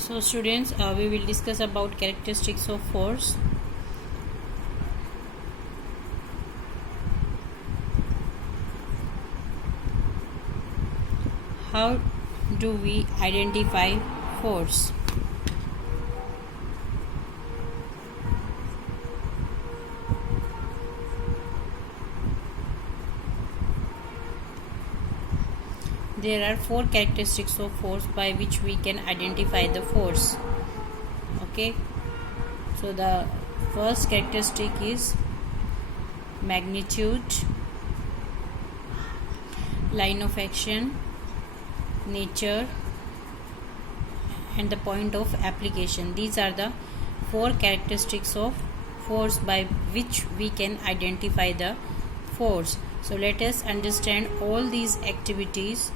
So students, we will discuss about characteristics of force. How do we identify force? There are four characteristics of force by which we can identify the force. Okay, so the first characteristic is magnitude, line of action, nature, and the point of application. These are the four characteristics of force by which we can identify the force. So let us understand all these activities,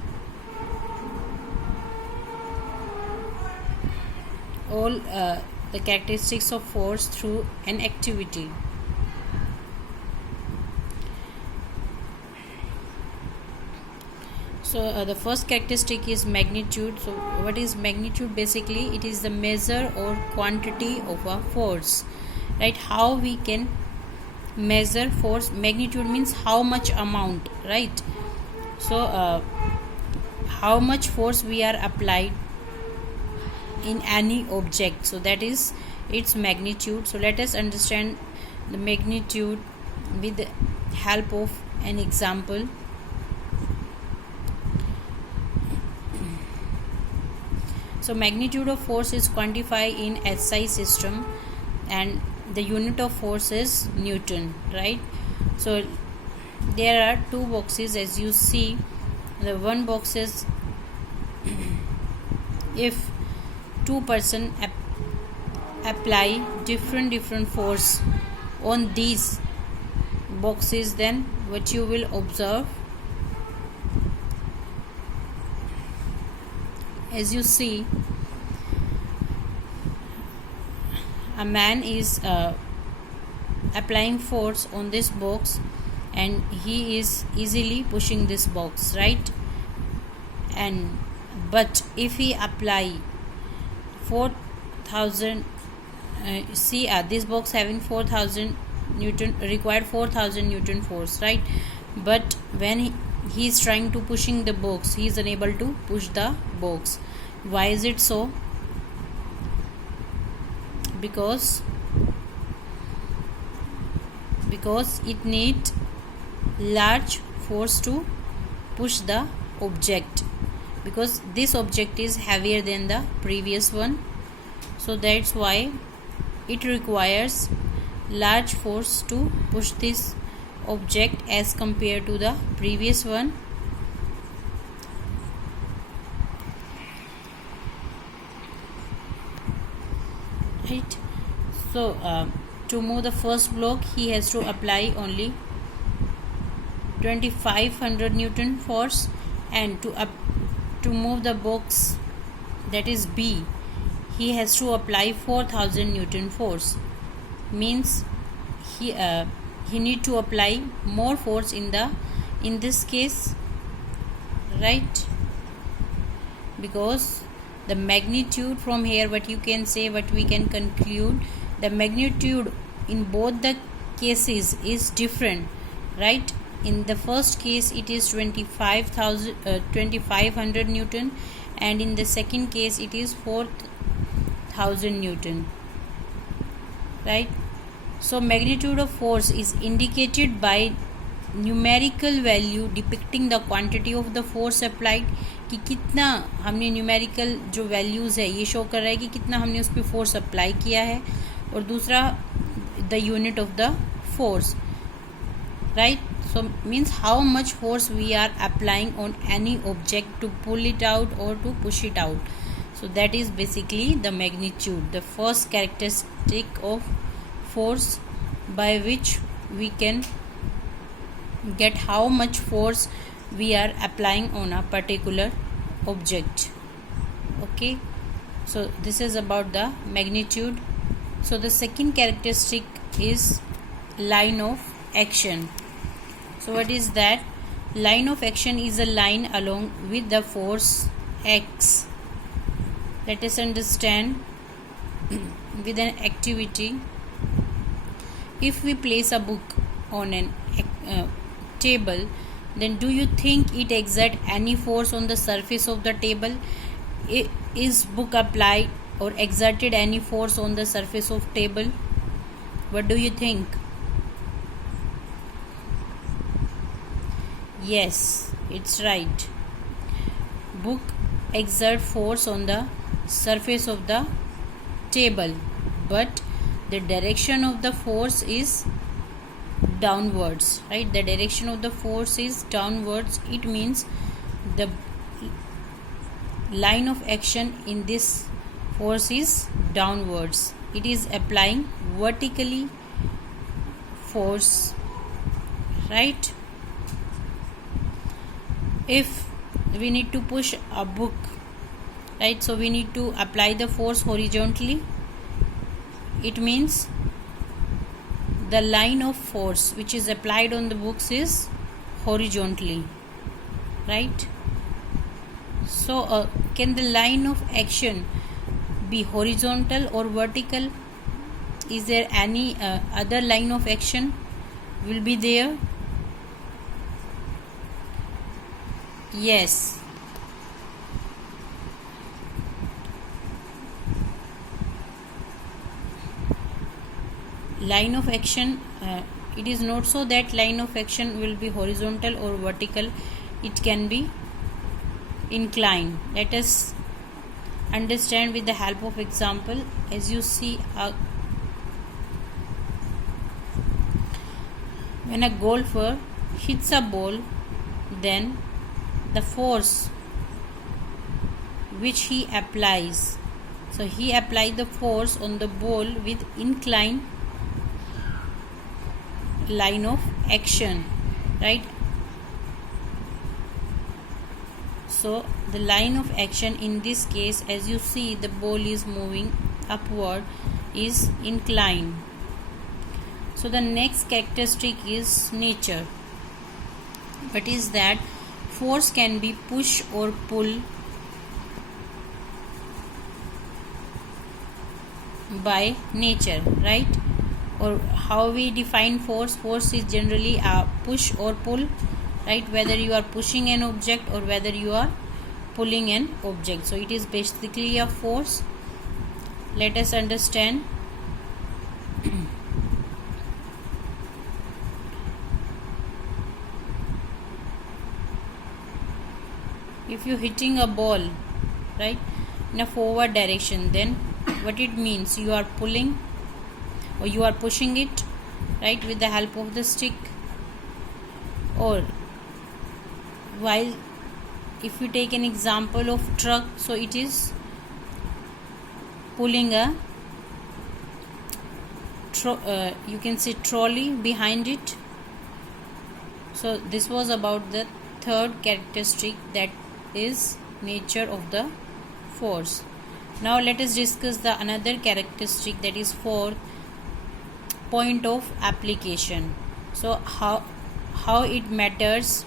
all the characteristics of force through an activity. So the first characteristic is magnitude. So what is magnitude? Basically it is the measure or quantity of a force, right? How we can measure force. Magnitude means how much amount, right? So how much force we are applied in any object, so that is its magnitude. So let us understand the magnitude with the help of an example. So magnitude of force is quantified in SI system and the unit of force is Newton, right? So there are two boxes as you see. The one box is if two person apply different force on these boxes, then what you will observe, as you see, a man is applying force on this box and he is easily pushing this box, right? And but if he apply 4000 this box having 4000 Newton, required 4000 Newton force, right? But when he is trying to pushing the box, he is unable to push the box. Why is it so? Because it need large force to push the object, because this object is heavier than the previous one. So that's why it requires large force to push this object as compared to the previous one. Right? So to move the first block, he has to apply only 2500 Newton force, and to move the box, that is B, he has to apply 4000 Newton force. Means he need to apply more force in this case, right? Because the magnitude from here, what you can say, what we can conclude, the magnitude in both the cases is different, right? In the first case it is 2500 Newton, and in the second case it is 4000 Newton, right? So magnitude of force is indicated by numerical value depicting the quantity of the force applied, कि कितना हमने numerical जो values है ये show कर रहा है कि कितना हमने उस पर फोर्स अप्लाई किया है, और दूसरा the unit of the force, right? So means how much force we are applying on any object to pull it out or to push it out. So that is basically the magnitude, the first characteristic of force by which we can get how much force we are applying on a particular object. Okay, so this is about the magnitude. So the second characteristic is line of action. So what is that? Line of action is a line along with the force X Let us understand with an activity. If we place a book on an table, then do you think it exert any force on the surface of the table? Is book applied or exerted any force on the surface of table? What do you think? Yes, it's right. Book exert force on the surface of the table, but the direction of the force is downwards, right? The direction of the force is downwards. It means the line of action in this force is downwards. It is applying vertically force, right? If we need to push a book, right, so we need to apply the force horizontally. It means the line of force which is applied on the books is horizontally, right? So can the line of action be horizontal or vertical? Is there any other line of action will be there? Yes. Line of action, it is not so that line of action will be horizontal or vertical. It can be inclined. Let us understand with the help of example. As you see, when a golfer hits a ball, then the force which he applies, so he applies the force on the ball with inclined line of action, right? So the line of action in this case, as you see, the ball is moving upward, is inclined. So the next characteristic is nature. What is that? Force can be push or pull by nature, right? Or how we define force? Force is generally a push or pull, right? Whether you are pushing an object or whether you are pulling an object. So it is basically a force. Let us understand. If you hitting a ball, right, in a forward direction, then what it means? You are pulling or you are pushing it, right, with the help of the stick. Or while if you take an example of truck, so it is pulling a you can say trolley behind it. So this was about the third characteristic, that is nature of the force. Now let us discuss the another characteristic, that is fourth, point of application. So how it matters?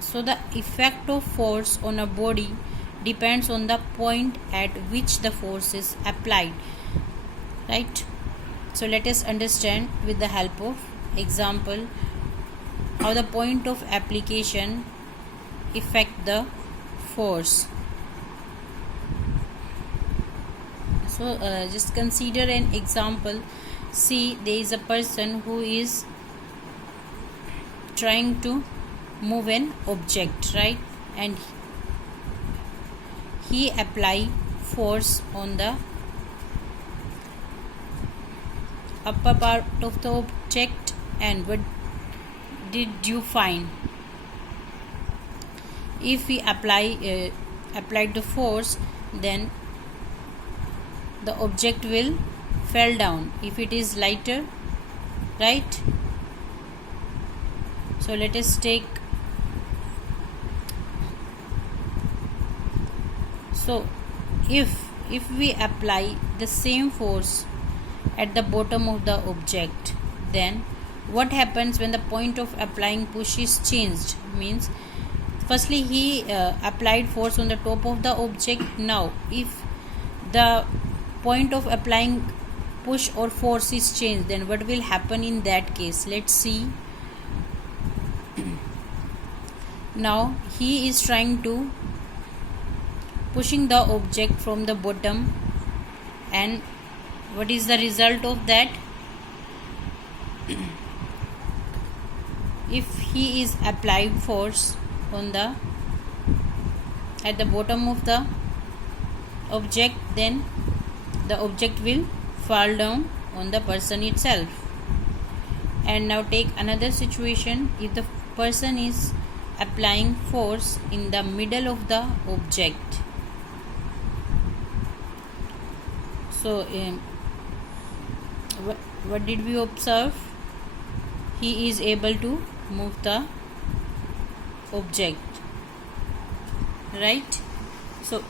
So the effect of force on a body depends on the point at which the force is applied, right? So let us understand with the help of example how the point of application affect the force. So just consider an example. See, there is a person who is trying to move an object, right, and he apply force on the upper part of the object, and what did you find? If we applied the force, then the object will fall down if it is lighter, right? So let us take, so if we apply the same force at the bottom of the object, then what happens when the point of applying push is changed? Means firstly he applied force on the top of the object. Now if the point of applying push or force is changed, then what will happen in that case? Let's see. Now he is trying to pushing the object from the bottom, and what is the result of that? If he is applied force on the at the bottom of the object, then the object will fall down on the person itself. And now take another situation. If the person is applying force in the middle of the object, so what did we observe? He is able to move the object, right? So